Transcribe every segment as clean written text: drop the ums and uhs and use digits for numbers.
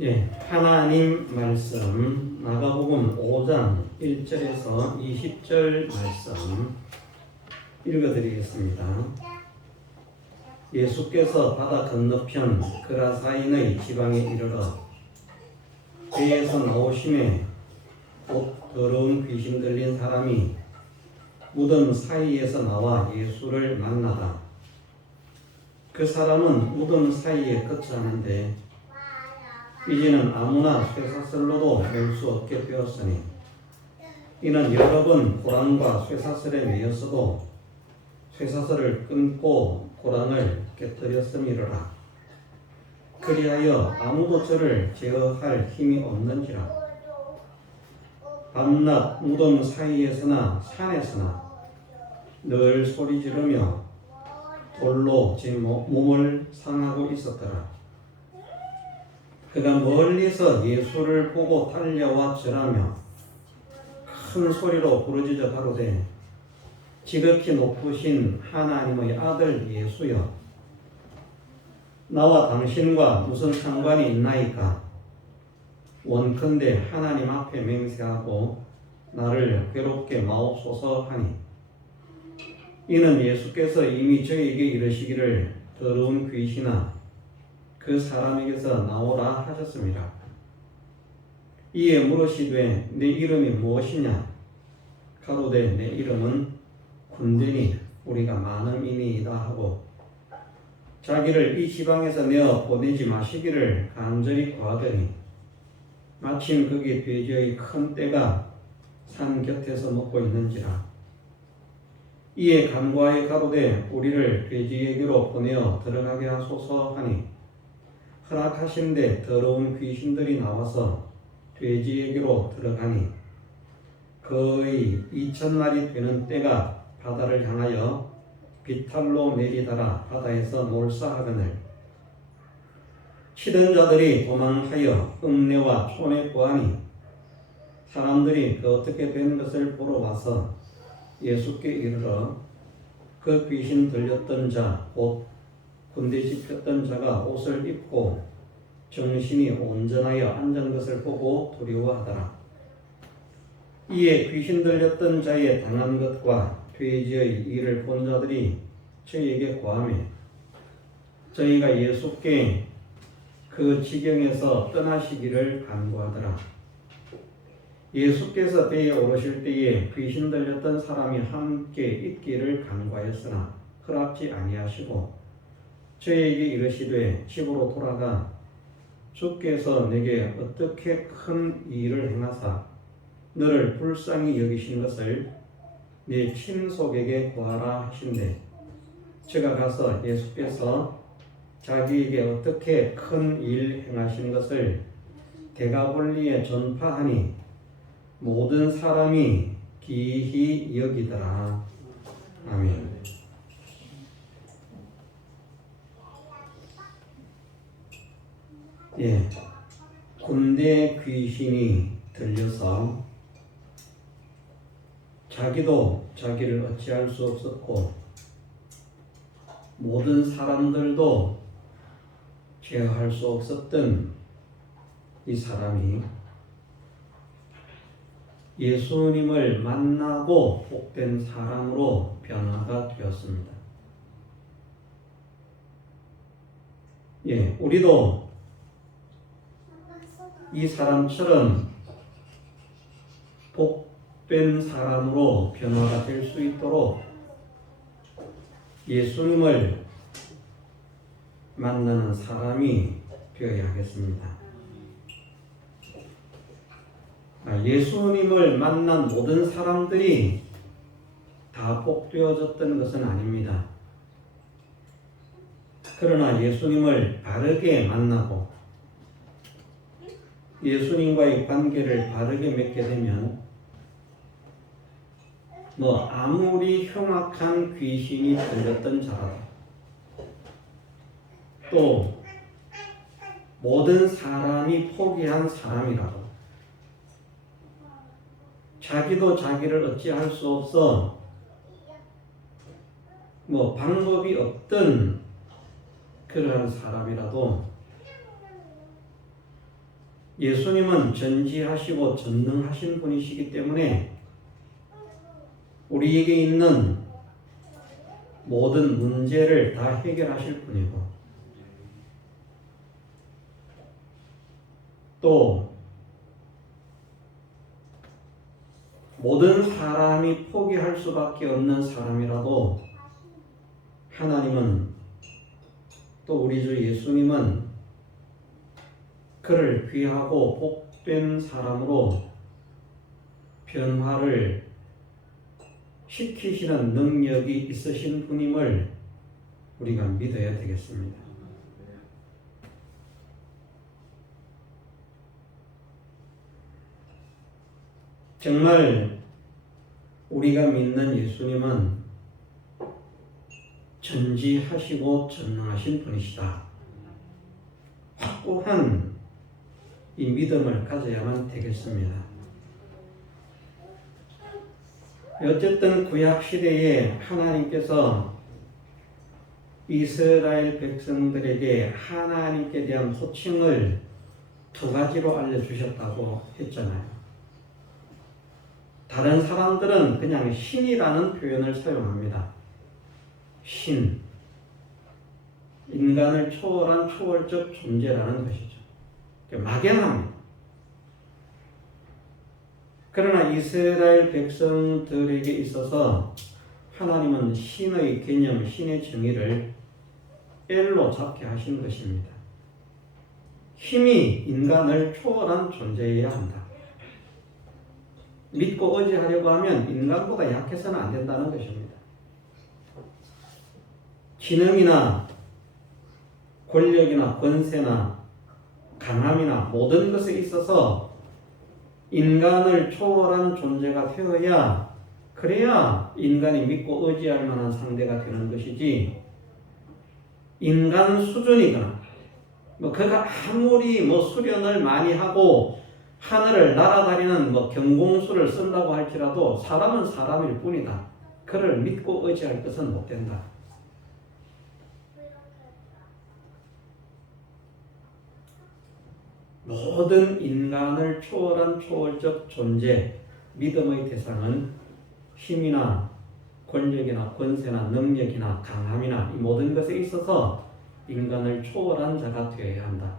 예, 하나님 말씀 마가복음 5장 1절에서 20절 말씀 읽어드리겠습니다. 예수께서 바다 건너편 그라사인의 지방에 이르러 배에서 나오심에 곧 더러운 귀신 들린 사람이 무덤 사이에서 나와 예수를 만나다. 그 사람은 무덤 사이에 거처하는데 이제는 아무나 쇠사슬로도 맬 수 없게 되었으니 이는 여러 번 고랑과 쇠사슬에 매였어도 쇠사슬을 끊고 고랑을 깨뜨렸음이로라. 그리하여 아무도 저를 제어할 힘이 없는지라. 밤낮 무덤 사이에서나 산에서나 늘 소리 지르며 돌로 제 몸을 상하고 있었더라. 그가 멀리서 예수를 보고 달려와 절하며 큰 소리로 부르짖어 가로되 지극히 높으신 하나님의 아들 예수여, 나와 당신과 무슨 상관이 있나이까? 원컨대 하나님 앞에 맹세하고 나를 괴롭게 마옵소서 하니, 이는 예수께서 이미 저에게 이르시기를 더러운 귀신아 그 사람에게서 나오라 하셨습니다. 이에 물으시되 내 이름이 무엇이냐? 가로되 내 이름은 군대니 우리가 많음이니이다 하고 자기를 이 지방에서 내어 보내지 마시기를 간절히 구하더니 마침 거기 돼지의 큰 떼가 산 곁에서 먹고 있는지라. 이에 간구하여 가로되 우리를 돼지에게로 보내어 들어가게 하소서 하니 허락하신데 더러운 귀신들이 나와서 돼지에게로 들어가니 거의 2000마리 되는 떼가 바다를 향하여 비탈로 내리다라 바다에서 몰사하거늘 치던 자들이 도망하여 읍내와 촌에 구하니 사람들이 그 어떻게 된 것을 보러 와서 예수께 이르러 그 귀신 들렸던 자 곧 군대 집혔던 자가 옷을 입고 정신이 온전하여 앉은 것을 보고 두려워하더라. 이에 귀신 들렸던 자의 당한 것과 돼지의 일을 본 자들이 저희에게 고하며 저희가 예수께 그 지경에서 떠나시기를 간구하더라. 예수께서 배에 오르실 때에 귀신 들렸던 사람이 함께 있기를 간구하였으나 허락지 아니하시고 저희에게 이르시되 집으로 돌아가 주께서 내게 어떻게 큰 일을 행하사 너를 불쌍히 여기신 것을 네 친속에게 구하라 하신대. 제가 가서 예수께서 자기에게 어떻게 큰 일 행하신 것을 데가볼리에 전파하니 모든 사람이 기이히 여기더라. 아멘. 예, 군대 귀신이 들려서 자기도 자기를 어찌할 수 없었고 모든 사람들도 제어할 수 없었던 이 사람이 예수님을 만나고 복된 사람으로 변화가 되었습니다. 예, 우리도 이 사람처럼 복된 사람으로 변화가 될 수 있도록 예수님을 만나는 사람이 되어야 하겠습니다. 예수님을 만난 모든 사람들이 다 복되어졌던 것은 아닙니다. 그러나 예수님을 바르게 만나고 예수님과의 관계를 바르게 맺게 되면 아무리 흉악한 귀신이 들렸던 자라도 또 모든 사람이 포기한 사람이라도 자기도 자기를 어찌할 수 없어 뭐 방법이 없던 그러한 사람이라도 예수님은 전지하시고 전능하신 분이시기 때문에 우리에게 있는 모든 문제를 다 해결하실 분이고, 또 모든 사람이 포기할 수밖에 없는 사람이라도 하나님은, 또 우리 주 예수님은 그를 귀하고 복된 사람으로 변화를 시키시는 능력이 있으신 분임을 우리가 믿어야 되겠습니다. 정말 우리가 믿는 예수님은 전지하시고 전능하신 분이시다. 확고한 이 믿음을 가져야만 되겠습니다. 어쨌든 구약 시대에 하나님께서 이스라엘 백성들에게 하나님께 대한 호칭을 두 가지로 알려주셨다고 했잖아요. 다른 사람들은 그냥 신이라는 표현을 사용합니다. 신, 인간을 초월한 초월적 존재라는 것이죠. 막연합니다. 그러나 이스라엘 백성들에게 있어서 하나님은 신의 개념, 신의 정의를 엘로 잡게 하신 것입니다. 힘이 인간을 초월한 존재여야 한다. 믿고 의지하려고 하면 인간보다 약해서는 안 된다는 것입니다. 지능이나 권력이나 권세나 강함이나 모든 것에 있어서 인간을 초월한 존재가 되어야, 그래야 인간이 믿고 의지할 만한 상대가 되는 것이지, 인간 수준이거나 그가 아무리 수련을 많이 하고 하늘을 날아다니는 경공수를 쓴다고 할지라도 사람은 사람일 뿐이다. 그를 믿고 의지할 것은 못 된다. 모든 인간을 초월한 초월적 존재, 믿음의 대상은 힘이나 권력이나 권세나 능력이나 강함이나 이 모든 것에 있어서 인간을 초월한 자가 되어야 한다.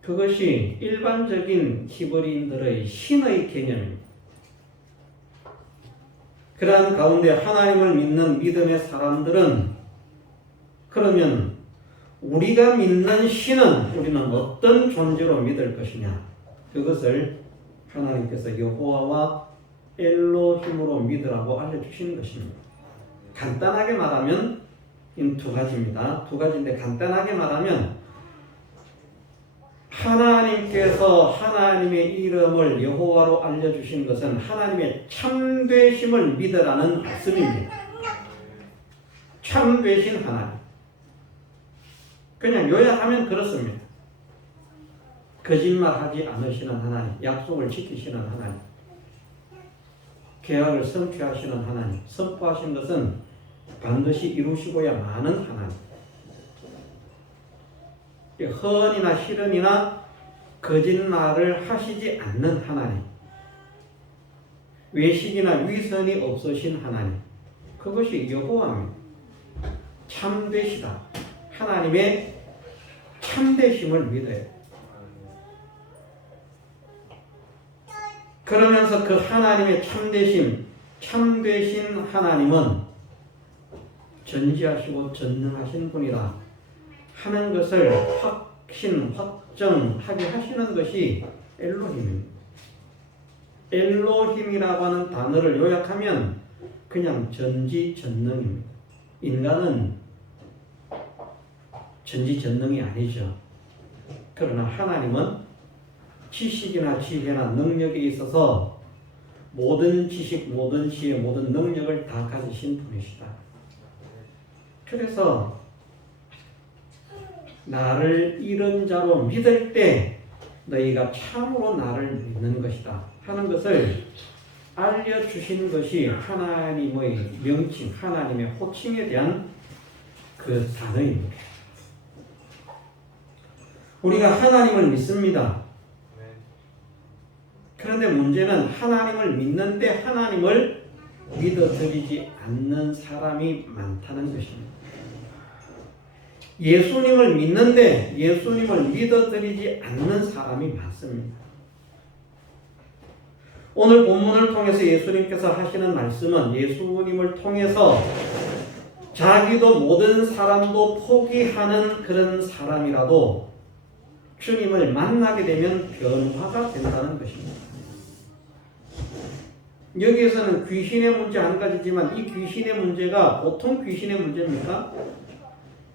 그것이 일반적인 히브리인들의 신의 개념입니다. 그러한 가운데 하나님을 믿는 믿음의 사람들은, 그러면 우리가 믿는 신은 우리는 어떤 존재로 믿을 것이냐, 그것을 하나님께서 여호와와 엘로힘으로 믿으라고 알려주신 것입니다. 간단하게 말하면 이 두 가지입니다. 두 가지인데 간단하게 말하면 하나님께서 하나님의 이름을 여호와로 알려주신 것은 하나님의 참되심을 믿으라는 말씀입니다. 참되신 하나님. 그냥 요약하면 그렇습니다. 거짓말하지 않으시는 하나님, 약속을 지키시는 하나님, 계약을 성취하시는 하나님, 선포하신 것은 반드시 이루시고야 마는 하나님. 허언이나 실언이나 거짓말을 하시지 않는 하나님, 외식이나 위선이 없으신 하나님, 그것이 여호와입니다. 참되시다. 하나님의 참되심을 믿어요. 그러면서 그 하나님의 참되심, 참되신 하나님은 전지하시고 전능하신 분이라 하는 것을 확정하게 하시는 것이 엘로힘입니다. 엘로힘이라고 하는 단어를 요약하면 그냥 전지전능입니다. 인간은 전지전능이 아니죠. 그러나 하나님은 지식이나 지혜나 능력에 있어서 모든 지식, 모든 지혜, 모든 능력을 다 가지신 분이시다. 그래서 나를 이런 자로 믿을 때 너희가 참으로 나를 믿는 것이다 하는 것을 알려주신 것이 하나님의 명칭, 하나님의 호칭에 대한 그 단어입니다. 우리가 하나님을 믿습니다. 그런데 문제는 하나님을 믿는데 하나님을 믿어드리지 않는 사람이 많다는 것입니다. 예수님을 믿는데 예수님을 믿어드리지 않는 사람이 많습니다. 오늘 본문을 통해서 예수님께서 하시는 말씀은 예수님을 통해서 자기도 모든 사람도 포기하는 그런 사람이라도 주님을 만나게 되면 변화가 된다는 것입니다. 여기에서는 귀신의 문제 한 가지지만 이 귀신의 문제가 보통 귀신의 문제입니까?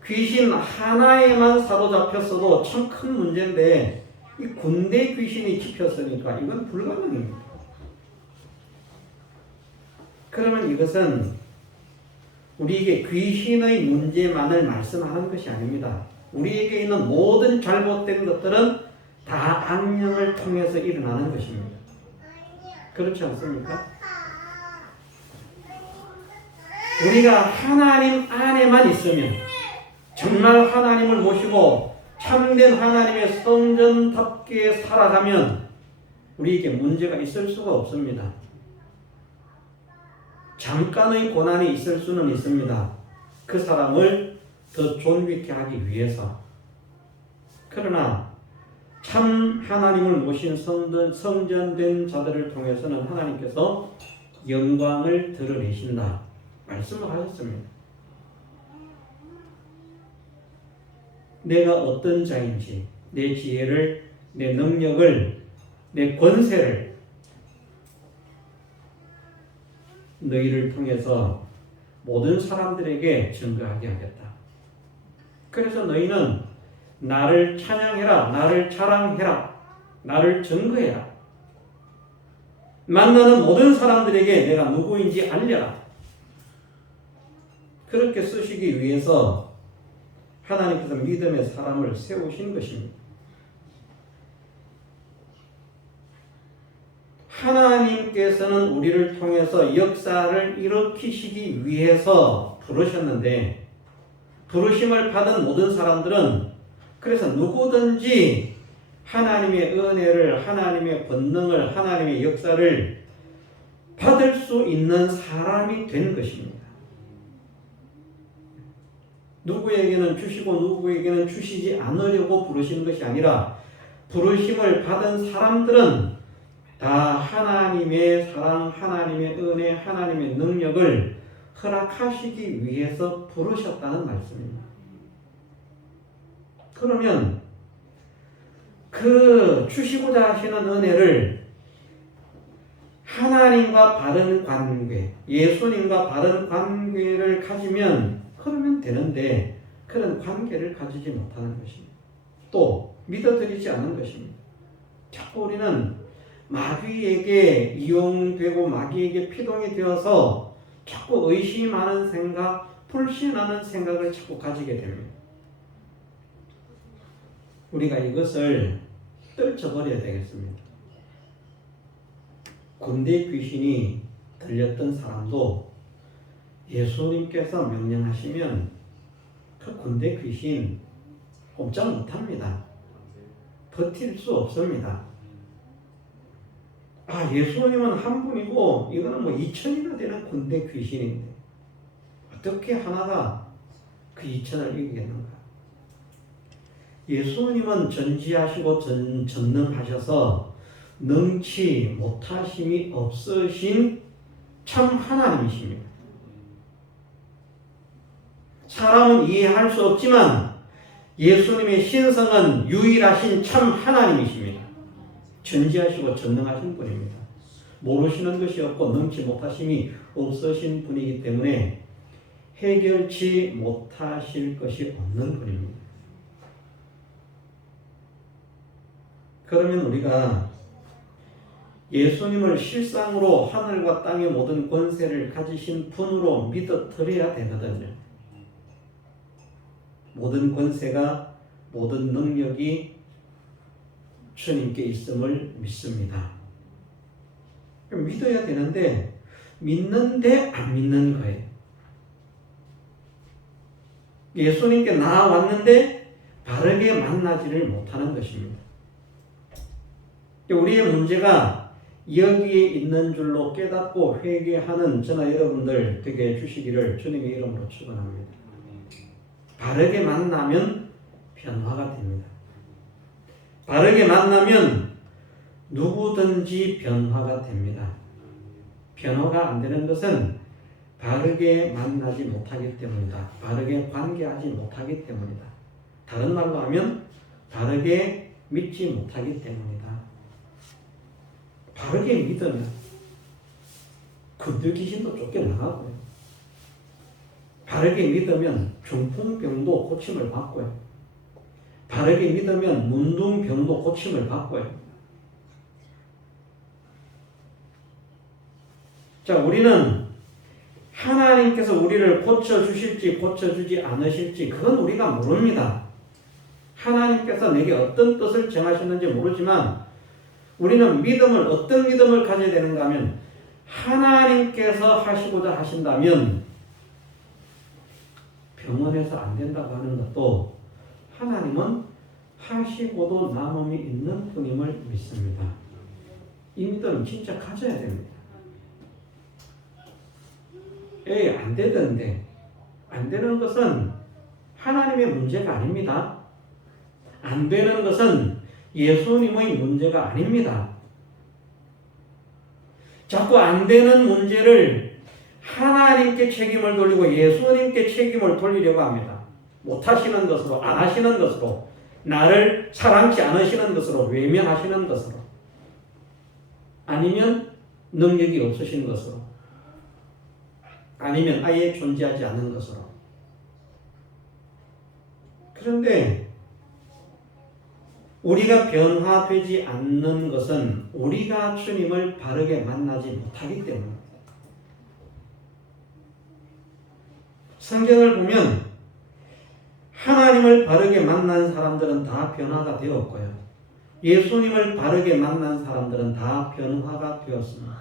귀신 하나에만 사로잡혔어도 참 큰 문제인데 이 군대 귀신이 집혔으니까 이건 불가능입니다. 그러면 이것은 우리에게 귀신의 문제만을 말씀하는 것이 아닙니다. 우리에게 있는 모든 잘못된 것들은 다 악령을 통해서 일어나는 것입니다. 그렇지 않습니까? 우리가 하나님 안에만 있으면 정말 하나님을 모시고 참된 하나님의 성전답게 살아가면 우리에게 문제가 있을 수가 없습니다. 잠깐의 고난이 있을 수는 있습니다. 그 사람을 더 존귀케 하기 위해서. 그러나 참 하나님을 모신 성전된 자들을 통해서는 하나님께서 영광을 드러내신다 말씀을 하셨습니다. 내가 어떤 자인지, 내 지혜를, 내 능력을, 내 권세를 너희를 통해서 모든 사람들에게 증거하게 하겠다. 그래서 너희는 나를 찬양해라, 나를 자랑해라, 나를 증거해라. 만나는 모든 사람들에게 내가 누구인지 알려라. 그렇게 쓰시기 위해서 하나님께서 믿음의 사람을 세우신 것입니다. 하나님께서는 우리를 통해서 역사를 일으키시기 위해서 부르셨는데 부르심을 받은 모든 사람들은 그래서 누구든지 하나님의 은혜를, 하나님의 권능을, 하나님의 역사를 받을 수 있는 사람이 된 것입니다. 누구에게는 주시고 누구에게는 주시지 않으려고 부르시는 것이 아니라 부르심을 받은 사람들은 다 하나님의 사랑, 하나님의 은혜, 하나님의 능력을 허락하시기 위해서 부르셨다는 말씀입니다. 그러면 그 주시고자 하시는 은혜를 하나님과 바른 관계, 예수님과 바른 관계를 가지면 그러면 되는데 그런 관계를 가지지 못하는 것입니다. 또 믿어드리지 않는 것입니다. 자꾸 우리는 마귀에게 이용되고 마귀에게 피동이 되어서 자꾸 의심하는 생각, 불신하는 생각을 자꾸 가지게 됩니다. 우리가 이것을 떨쳐버려야 되겠습니다. 군대 귀신이 들렸던 사람도 예수님께서 명령하시면 그 군대 귀신 꼼짝 못합니다. 버틸 수 없습니다. 예수님은 한 분이고 이거는 2천이나 되는 군대 귀신인데 어떻게 하나가 그 2천을 이기겠는가? 예수님은 전지하시고 전능하셔서 능치 못하심이 없으신 참 하나님이십니다. 사람은 이해할 수 없지만 예수님의 신성은 유일하신 참 하나님이십니다. 전지하시고 전능하신 분입니다. 모르시는 것이 없고 능치 못하심이 없으신 분이기 때문에 해결치 못하실 것이 없는 분입니다. 그러면 우리가 예수님을 실상으로 하늘과 땅의 모든 권세를 가지신 분으로 믿어드려야 되거든요. 모든 권세가, 모든 능력이 주님께 있음을 믿습니다. 믿어야 되는데 믿는데 안 믿는 거예요. 예수님께 나아왔는데 바르게 만나지를 못하는 것입니다. 우리의 문제가 여기에 있는 줄로 깨닫고 회개하는 저나 여러분들 되게 해주시기를 주님의 이름으로 축원합니다. 바르게 만나면 변화가 됩니다. 바르게 만나면 누구든지 변화가 됩니다. 변화가 안 되는 것은 바르게 만나지 못하기 때문이다. 바르게 관계하지 못하기 때문이다. 다른 말로 하면 바르게 믿지 못하기 때문이다. 바르게 믿으면 금들 귀신도 쫓겨나가고요. 바르게 믿으면 중풍병도 고침을 받고요. 바르게 믿으면 문둥병도 고침을 받고요. 자, 우리는 하나님께서 우리를 고쳐주실지 고쳐주지 않으실지 그건 우리가 모릅니다. 하나님께서 내게 어떤 뜻을 정하셨는지 모르지만 우리는 믿음을 어떤 믿음을 가져야 되는가 하면 하나님께서 하시고자 하신다면 병원에서 안 된다고 하는 것도 하나님은 하시고도 남음이 있는 분임을 믿습니다. 이 믿음은 진짜 가져야 됩니다. 안 되던데 안 되는 것은 하나님의 문제가 아닙니다. 안 되는 것은 예수님의 문제가 아닙니다. 자꾸 안 되는 문제를 하나님께 책임을 돌리고 예수님께 책임을 돌리려고 합니다. 못하시는 것으로, 안 하시는 것으로, 나를 사랑치 않으시는 것으로, 외면하시는 것으로, 아니면 능력이 없으신 것으로, 아니면 아예 존재하지 않는 것으로. 그런데 우리가 변화되지 않는 것은 우리가 주님을 바르게 만나지 못하기 때문입니다. 성경을 보면 하나님을 바르게 만난 사람들은 다 변화가 되었고요. 예수님을 바르게 만난 사람들은 다 변화가 되었습니다.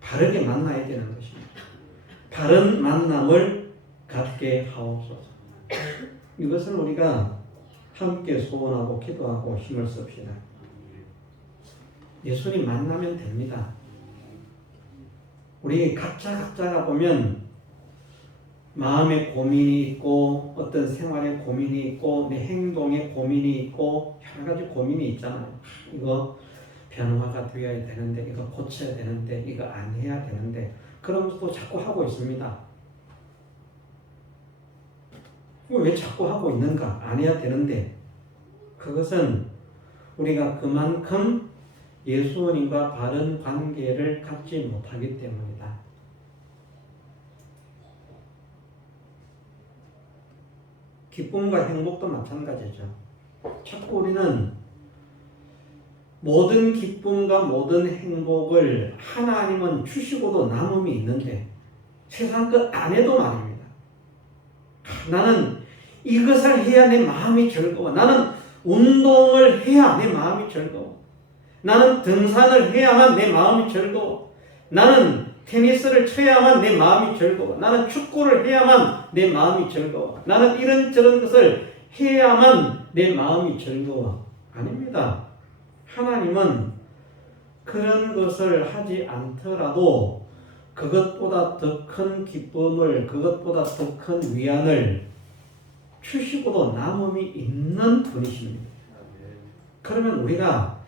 바르게 만나야 되는 것입니다. 바른 만남을 갖게 하옵소서. 이것을 우리가 함께 소원하고 기도하고 힘을 씁시다. 예수님 만나면 됩니다. 우리 각자가 보면 마음에 고민이 있고 어떤 생활에 고민이 있고 내 행동에 고민이 있고 여러 가지 고민이 있잖아요. 이거 변화가 되어야 되는데 이거 고쳐야 되는데 이거 안 해야 되는데 그러면서도 자꾸 하고 있습니다. 왜 자꾸 하고 있는가? 안 해야 되는데 그것은 우리가 그만큼 예수님과 바른 관계를 갖지 못하기 때문이다. 기쁨과 행복도 마찬가지죠. 자꾸 우리는 모든 기쁨과 모든 행복을 하나님은 주시고도 남음이 있는데 세상 것 안에도 말입니다. 나는 이것을 해야 내 마음이 즐거워. 나는 운동을 해야 내 마음이 즐거워. 나는 등산을 해야만 내 마음이 즐거워. 나는 테니스를 쳐야만 내 마음이 즐거워. 나는 축구를 해야만 내 마음이 즐거워. 나는 이런저런 것을 해야만 내 마음이 즐거워. 아닙니다. 하나님은 그런 것을 하지 않더라도 그것보다 더 큰 기쁨을, 그것보다 더 큰 위안을 주시고도 남음이 있는 분이십니다. 그러면 우리가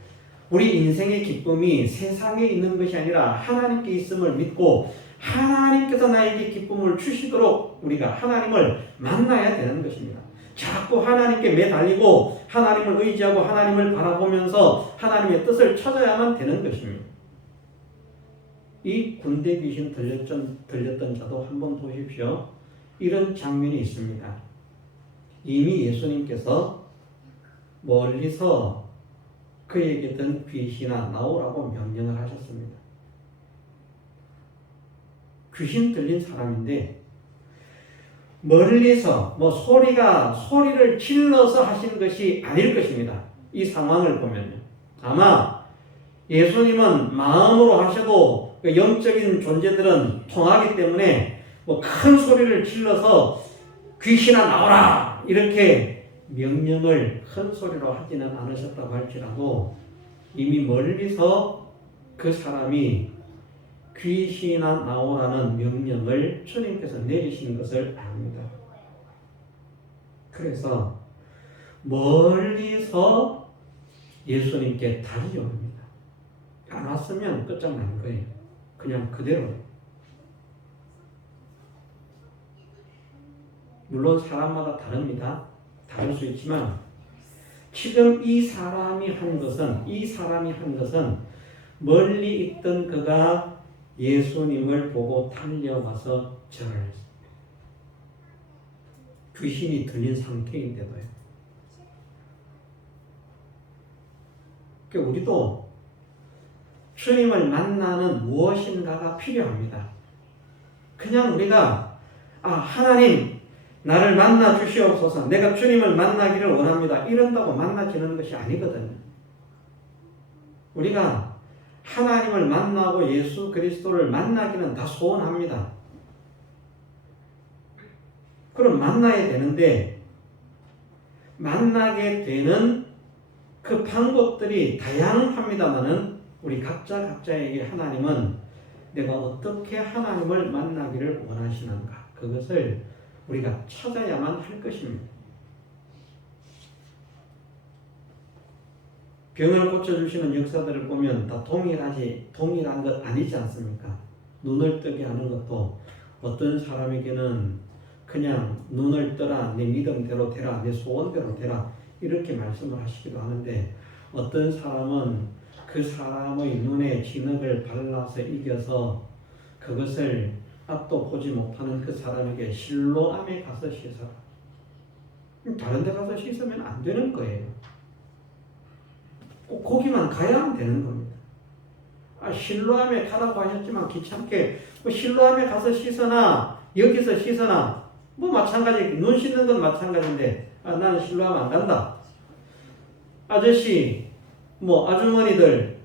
우리 인생의 기쁨이 세상에 있는 것이 아니라 하나님께 있음을 믿고 하나님께서 나에게 기쁨을 주시도록 우리가 하나님을 만나야 되는 것입니다. 자꾸 하나님께 매달리고 하나님을 의지하고 하나님을 바라보면서 하나님의 뜻을 찾아야만 되는 것입니다. 이 군대 귀신 들렸던 자도 한번 보십시오. 이런 장면이 있습니다. 이미 예수님께서 멀리서 그에게 든 귀신아 나오라고 명령을 하셨습니다. 귀신 들린 사람인데 멀리서 소리를 질러서 하신 것이 아닐 것입니다. 이 상황을 보면요. 아마 예수님은 마음으로 하셔도 영적인 존재들은 통하기 때문에 뭐 큰 소리를 질러서 귀신아 나오라 이렇게 명령을 큰 소리로 하지는 않으셨다고 할지라도 이미 멀리서 그 사람이 귀신아 나오라는 명령을 주님께서 내리신 것을 압니다. 그래서 멀리서 예수님께 달려옵니다. 안 왔으면 끝장난 거예요. 그냥 그대로. 물론 사람마다 다릅니다. 다를 수 있지만 지금 이 사람이 한 것은 멀리 있던 그가 예수님을 보고 달려와서 절을 했습니다. 귀신이 들린 상태인데도요. 그러니까 우리도 주님을 만나는 무엇인가가 필요합니다. 그냥 우리가 하나님 나를 만나 주시옵소서, 내가 주님을 만나기를 원합니다, 이런다고 만나지는 것이 아니거든요. 우리가 하나님을 만나고 예수 그리스도를 만나기는 다 소원합니다. 그럼 만나야 되는데 만나게 되는 그 방법들이 다양합니다만은 우리 각자에게 하나님은 내가 어떻게 하나님을 만나기를 원하시는가, 그것을 우리가 찾아야만 할 것입니다. 병을 고쳐주시는 역사들을 보면 다 동일한 것 아니지 않습니까? 눈을 뜨게 하는 것도 어떤 사람에게는 그냥 눈을 떠라, 내 믿음대로 되라, 내 소원대로 되라, 이렇게 말씀을 하시기도 하는데, 어떤 사람은 그 사람의 눈에 진흙을 발라서 이겨서 그것을 앞도 보지 못하는 그 사람에게 실로암에 가서 씻어라. 다른 데 가서 씻으면 안 되는 거예요. 꼭 거기만 가야만 되는 겁니다. 실로암에 가라고 하셨지만 귀찮게 실로암에 가서 씻으나 여기서 씻으나 뭐 마찬가지, 눈 씻는 건 마찬가지인데 나는 실로암 안 간다. 아저씨 뭐 아주머니들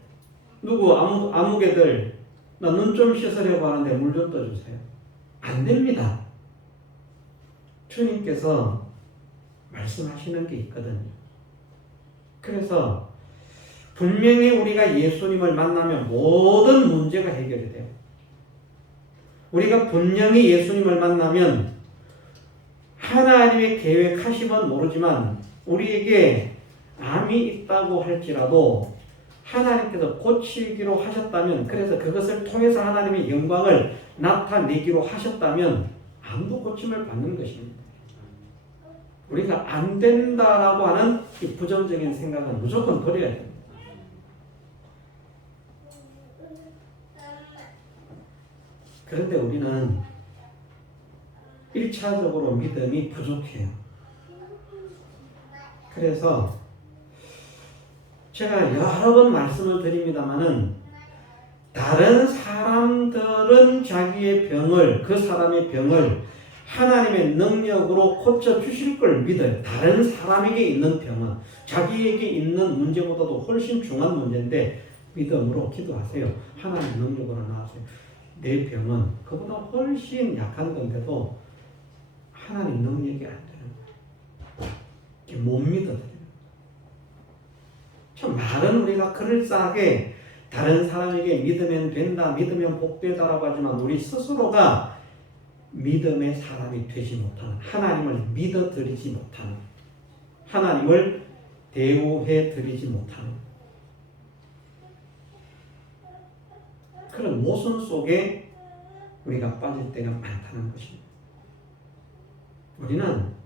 누구 아무개들 나 눈 좀 씻으려고 하는데 물 좀 떠주세요. 안 됩니다. 주님께서 말씀하시는 게 있거든요. 그래서 분명히 우리가 예수님을 만나면 모든 문제가 해결이 돼요. 우리가 분명히 예수님을 만나면 하나님의 계획하심은 모르지만 우리에게 암이 있다고 할지라도 하나님께서 고치기로 하셨다면, 그래서 그것을 통해서 하나님의 영광을 나타내기로 하셨다면 암도 고침을 받는 것입니다. 우리가 안 된다라고 하는 이 부정적인 생각은 무조건 버려야 됩니다. 그런데 우리는 1차적으로 믿음이 부족해요. 그래서 제가 여러 번 말씀을 드립니다마는 다른 사람들은 자기의 병을, 그 사람의 병을 하나님의 능력으로 고쳐주실 걸 믿어요. 다른 사람에게 있는 병은 자기에게 있는 문제보다도 훨씬 중요한 문제인데 믿음으로 기도하세요. 하나님 능력으로 나아가세요. 내 병은 그보다 훨씬 약한 건데도 하나님 능력이 안 되는 거예요. 못 믿어요. 참 말은 우리가 그럴싸하게 다른 사람에게 믿으면 된다, 믿으면 복되다라고 하지만 우리 스스로가 믿음의 사람이 되지 못하는, 하나님을 믿어드리지 못하는, 하나님을 대우해드리지 못하는 그런 모순 속에 우리가 빠질 때가 많다는 것입니다. 우리는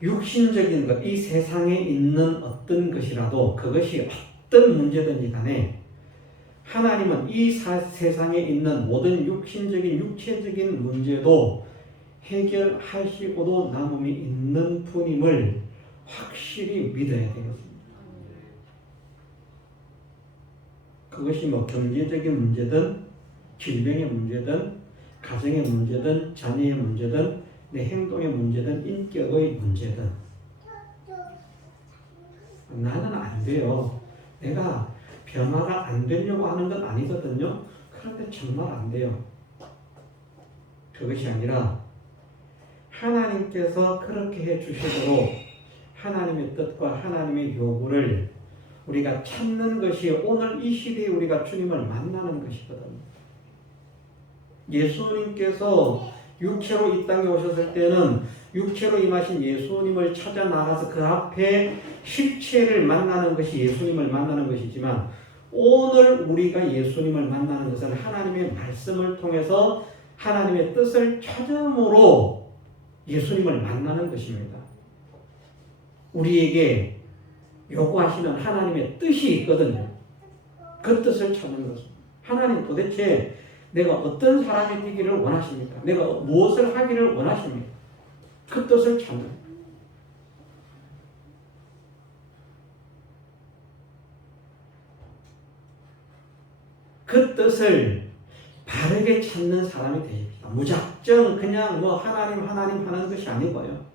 육신적인 것, 이 세상에 있는 어떤 것이라도 그것이 어떤 문제든지 간에 하나님은 이 세상에 있는 모든 육체적인 문제도 해결하시고도 남음이 있는 분임을 확실히 믿어야 되겠습니다. 그것이 뭐 경제적인 문제든 질병의 문제든 가정의 문제든 자녀의 문제든 내 행동의 문제든 인격의 문제든 나는 안 돼요. 내가 변화가 안 되려고 하는 건 아니거든요. 그런데 정말 안 돼요. 그것이 아니라 하나님께서 그렇게 해 주시도록 하나님의 뜻과 하나님의 요구를 우리가 찾는 것이 오늘 이 시대에 우리가 주님을 만나는 것이거든요. 예수님께서 육체로 이 땅에 오셨을 때는 육체로 임하신 예수님을 찾아 나가서 그 앞에 실체를 만나는 것이 예수님을 만나는 것이지만 오늘 우리가 예수님을 만나는 것은 하나님의 말씀을 통해서 하나님의 뜻을 찾음으로 예수님을 만나는 것입니다. 우리에게 요구하시는 하나님의 뜻이 있거든요. 그 뜻을 찾는 것입니다. 하나님 도대체 내가 어떤 사람이 되기를 원하십니까? 내가 무엇을 하기를 원하십니까? 그 뜻을 찾는 거예요. 그 뜻을 바르게 찾는 사람이 되십시다. 무작정 그냥 하나님 하는 것이 아니고요.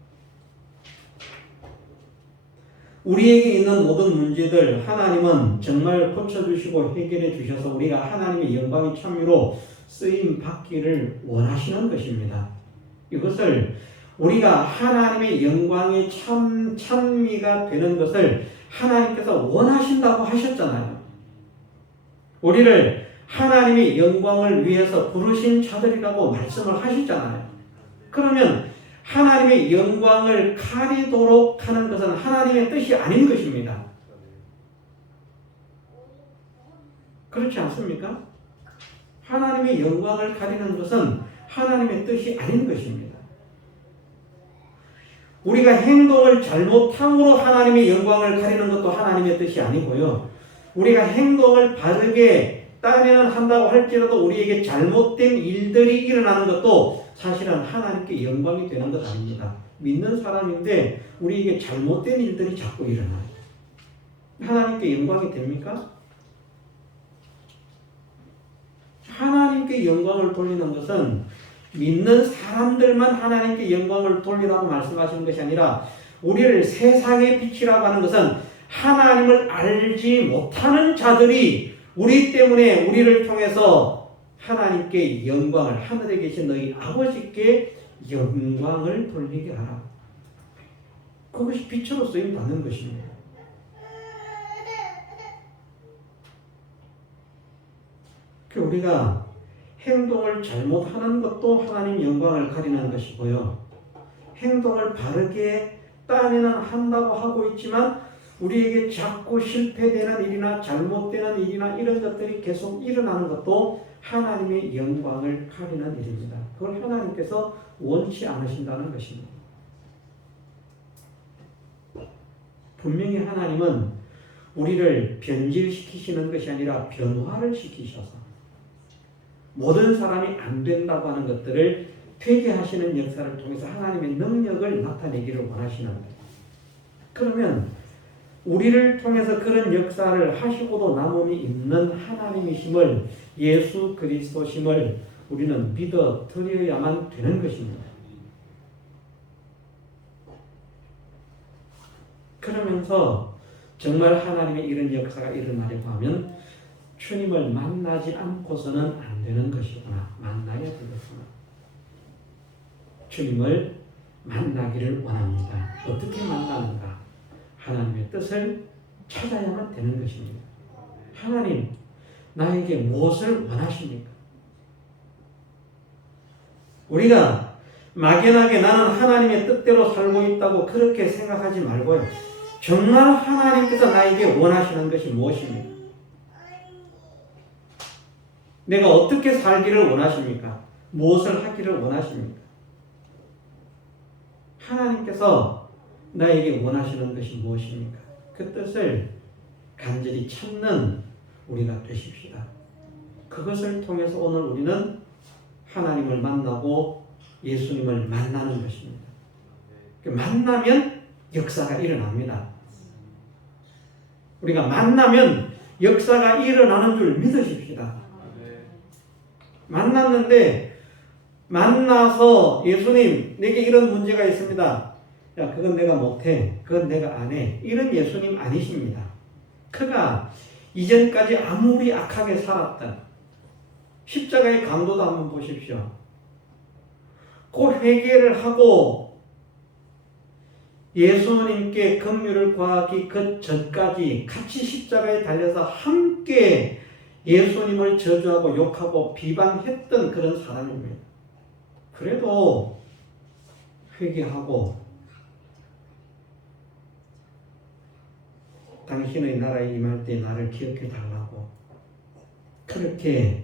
우리에게 있는 모든 문제들 하나님은 정말 고쳐주시고 해결해 주셔서 우리가 하나님의 영광의 참미로 쓰임 받기를 원하시는 것입니다. 이것을 우리가 하나님의 영광의 찬미가 되는 것을 하나님께서 원하신다고 하셨잖아요. 우리를 하나님의 영광을 위해서 부르신 자들이라고 말씀을 하셨잖아요. 그러면 하나님의 영광을 가리도록 하는 것은 하나님의 뜻이 아닌 것입니다. 그렇지 않습니까? 하나님의 영광을 가리는 것은 하나님의 뜻이 아닌 것입니다. 우리가 행동을 잘못함으로 하나님의 영광을 가리는 것도 하나님의 뜻이 아니고요. 우리가 행동을 바르게 딴에는 한다고 할지라도 우리에게 잘못된 일들이 일어나는 것도 사실은 하나님께 영광이 되는 것 아닙니다. 믿는 사람인데 우리에게 잘못된 일들이 자꾸 일어나요. 하나님께 영광이 됩니까? 하나님께 영광을 돌리는 것은 믿는 사람들만 하나님께 영광을 돌리라고 말씀하시는 것이 아니라 우리를 세상의 빛이라고 하는 것은 하나님을 알지 못하는 자들이 우리 때문에 우리를 통해서 하나님께 영광을, 하늘에 계신 너희 아버지께 영광을 돌리게 하라. 그것이 빛으로 쓰임 받는 것입니다. 우리가 행동을 잘못하는 것도 하나님 영광을 가리는 것이고요. 행동을 바르게 딴에는 한다고 하고 있지만 우리에게 자꾸 실패되는 일이나 잘못되는 일이나 이런 것들이 계속 일어나는 것도 하나님의 영광을 가리는 일입니다. 그걸 하나님께서 원치 않으신다는 것입니다. 분명히 하나님은 우리를 변질시키시는 것이 아니라 변화를 시키셔서 모든 사람이 안 된다고 하는 것들을 되게 하시는 역사를 통해서 하나님의 능력을 나타내기를 원하시는 거예요. 그러면 우리를 통해서 그런 역사를 하시고도 남음이 있는 하나님이심을, 예수 그리스도심을 우리는 믿어 드려야만 되는 것입니다. 그러면서 정말 하나님의 이런 역사가 일어나려고 하면 주님을 만나지 않고서는 안 되는 것이구나. 만나야 되겠구나. 주님을 만나기를 원합니다. 어떻게 만나는가? 하나님의 뜻을 찾아야만 되는 것입니다. 하나님, 나에게 무엇을 원하십니까? 우리가 막연하게 나는 하나님의 뜻대로 살고 있다고 그렇게 생각하지 말고요. 정말 하나님께서 나에게 원하시는 것이 무엇입니까? 내가 어떻게 살기를 원하십니까? 무엇을 하기를 원하십니까? 하나님께서 나에게 원하시는 것이 무엇입니까? 그 뜻을 간절히 찾는 우리가 되십시다. 그것을 통해서 오늘 우리는 하나님을 만나고 예수님을 만나는 것입니다. 만나면 역사가 일어납니다. 우리가 만나면 역사가 일어나는 줄 믿으십시다. 만났는데 만나서 예수님 내게 이런 문제가 있습니다. 그건 내가 못해. 그건 내가 안 해. 이런 예수님 아니십니다. 그가 이전까지 아무리 악하게 살았던 십자가의 강도도 한번 보십시오. 그 회개를 하고 예수님께 긍휼을 구하기 그 전까지 같이 십자가에 달려서 함께 예수님을 저주하고 욕하고 비방했던 그런 사람입니다. 그래도 회개하고 당신의 나라에 임할 때 나를 기억해 달라고 그렇게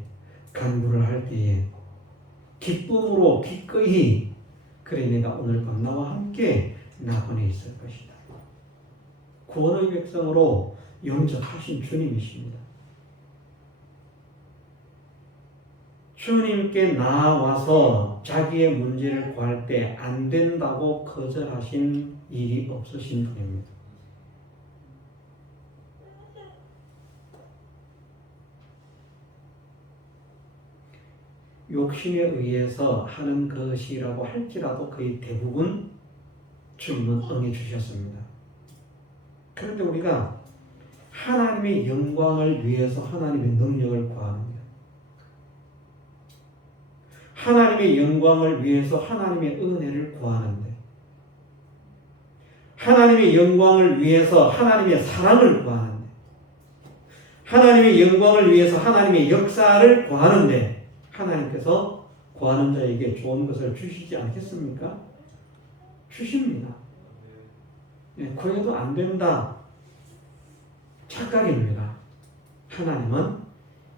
간구를 할 때에 기쁨으로 기꺼이 그래 내가 오늘 밤 나와 함께 낙원에 있을 것이다. 구원의 백성으로 영접하신 주님이십니다. 주님께 나와서 자기의 문제를 구할 때 안 된다고 거절하신 일이 없으신 분입니다. 욕심에 의해서 하는 것이라고 할지라도 거의 대부분 주님은 응해 주셨습니다. 그런데 우리가 하나님의 영광을 위해서 하나님의 능력을 구합니다. 하나님의 영광을 위해서 하나님의 은혜를 구하는데 하나님의 영광을 위해서 하나님의 사랑을 구하는데 하나님의 영광을 위해서 하나님의 역사를 구하는데 하나님께서 구하는 자에게 좋은 것을 주시지 않겠습니까? 주십니다. 구해도 안 된다. 착각입니다. 하나님은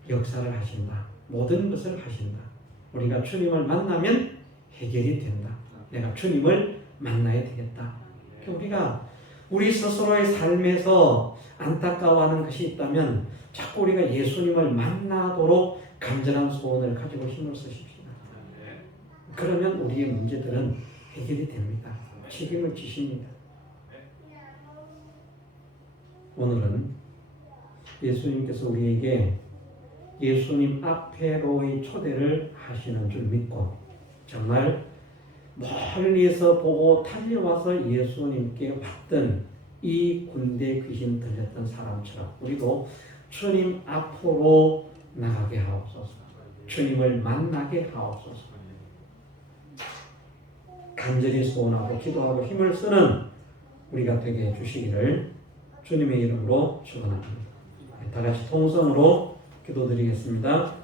역사를 하신다. 모든 것을 하신다. 우리가 주님을 만나면 해결이 된다. 내가 주님을 만나야 되겠다. 우리가 우리 스스로의 삶에서 안타까워하는 것이 있다면 자꾸 우리가 예수님을 만나도록 간절한 소원을 가지고 힘을 쓰십시다. 그러면 우리의 문제들은 해결이 됩니다. 책임을 지십니다. 오늘은 예수님께서 우리에게 예수님 앞에로의 초대를 하시는 줄 믿고 정말 멀리서 보고 달려와서 예수님께 왔던 이 군대 귀신 들렸던 사람처럼 우리도 주님 앞으로 나가게 하옵소서. 주님을 만나게 하옵소서. 간절히 소원하고 기도하고 힘을 쓰는 우리가 되게 해주시기를 주님의 이름으로 축원합니다. 다 같이 통성으로 기도드리겠습니다.